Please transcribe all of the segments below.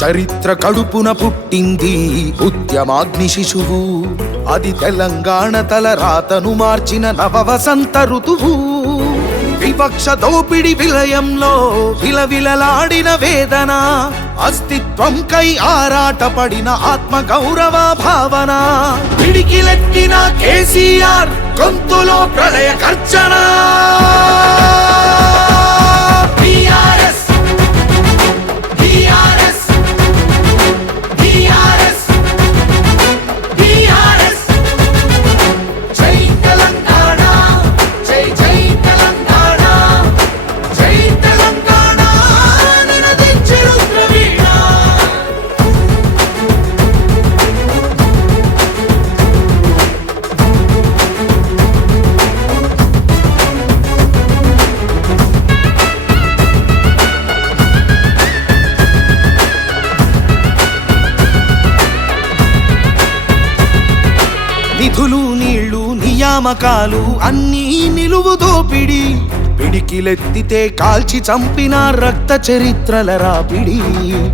చరిత్ర కడుపున పుట్టింది ఉద్యమాగ్ని శిశువు. అది తెలంగాణ తల రాతను మార్చిన నవవసంత ఋతువు. వివక్ష దోపిడి విలయంలో విలవిలలాడిన వేదన, అస్తిత్వంకై ఆరాటపడిన ఆత్మ గౌరవ భావన. పిడికిలెత్తిన కేసీఆర్ గొంతులో ప్రళయ గర్జన. నిధులు నీళ్లు నియామకాలు అన్నీ నిలువు దోపిడి. పిడికిలెత్తితే కాల్చి చంపిన రక్త చరిత్రల రాపిడి.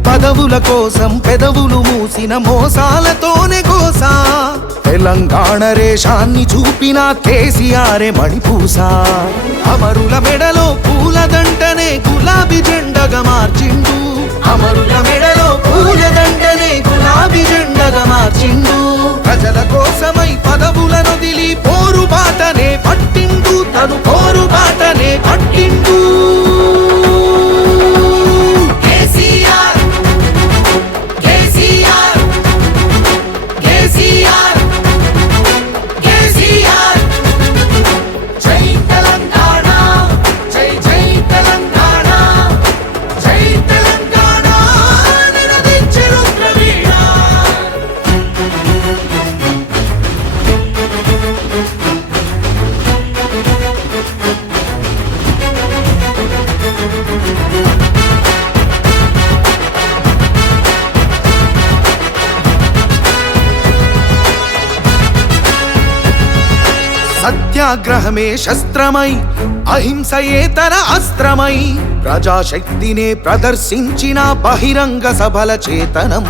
పదవుల కోసం పెదవులు మూసిన మోసాలతోనే గోస. తెలంగాణ రేషాన్ని చూపిన కేసీఆరే మణిపూస. అమరుల మెడలో పూలదండనే గులాబీ జెండగా మార్చిండు. అమరుల మెడలో పూలదండనే గులాబీ జెండగా మార్చిండు. ప్రజల కోసమై పదవులను వదిలి పోరుబాటనే పట్టిండు. తను పోరుబాటనే పట్టిండు. కేసీఆర్ కేసీఆర్ కేసీఆర్ కేసీఆర్. జై తెలంగాణ జై జై తెలంగాణ జై తెలంగాణ నినదించే రుద్రవీణ. సత్యాగ్రహమే శస్త్రమై అహింసయేతర అస్త్రమై ప్రజాశక్తినే ప్రదర్శించిన బహిరంగ సభల చేతనం.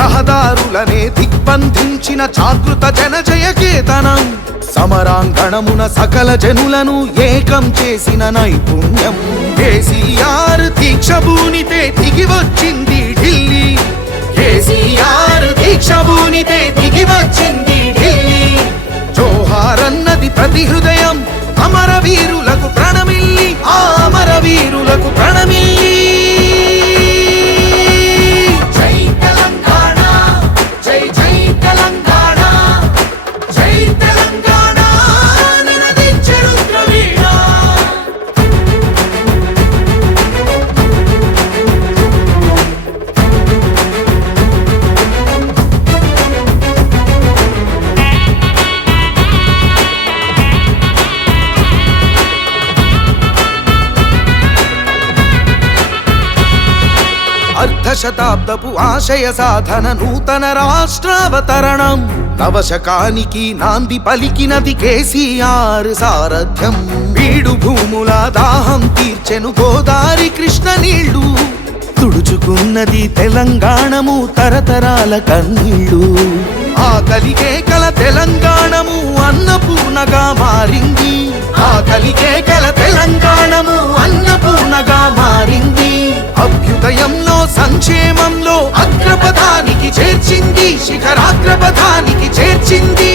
రహదారులనే దిగ్బంధించిన జాగృత జనజయ కేతనం. సమరాంగణమున సకల జనులను ఏకం చేసిన నైపుణ్యం. కేసీఆర్ దీక్ష భూనితే దిగి వచ్చింది ఢిల్లీ. కేసీఆర్ దీక్ష భూనితే దిగి వచ్చింది ఢిల్లీ. జోహారన్నది ప్రతి హృదయం అమరవీరులకు ప్రణమిల్లి. ఆ అమరవీరులకు ప్రణమిల్లి. జై తెలంగాణ జై జై తెలంగాణ జై తెలంగాణ నినదించే రుద్రవీణ. అర్ధశతాబ్దపు ఆశయ సాధన నూతన రాష్ట్రావతరణం. నవశకానికి నాంది పలికినది కేసీఆర్ సారథ్యం. బీడు భూముల దాహం తీర్చెను గోదారి కృష్ణ నీళ్లు. తుడుచుకున్నది తెలంగాణము తరతరాల కన్నీళ్లు. ఆకలికే కల తెలంగాణము అన్నపూర్ణగా మారింది. ఆకలికే కల తెలంగాణము అన్నపూర్ణగా మారింది. అభ్యుదయంలో సంక్షేమంలో అగ్రపథానికి చేర్చింది. శిఖరాగ్రపథానికి చేర్చింది.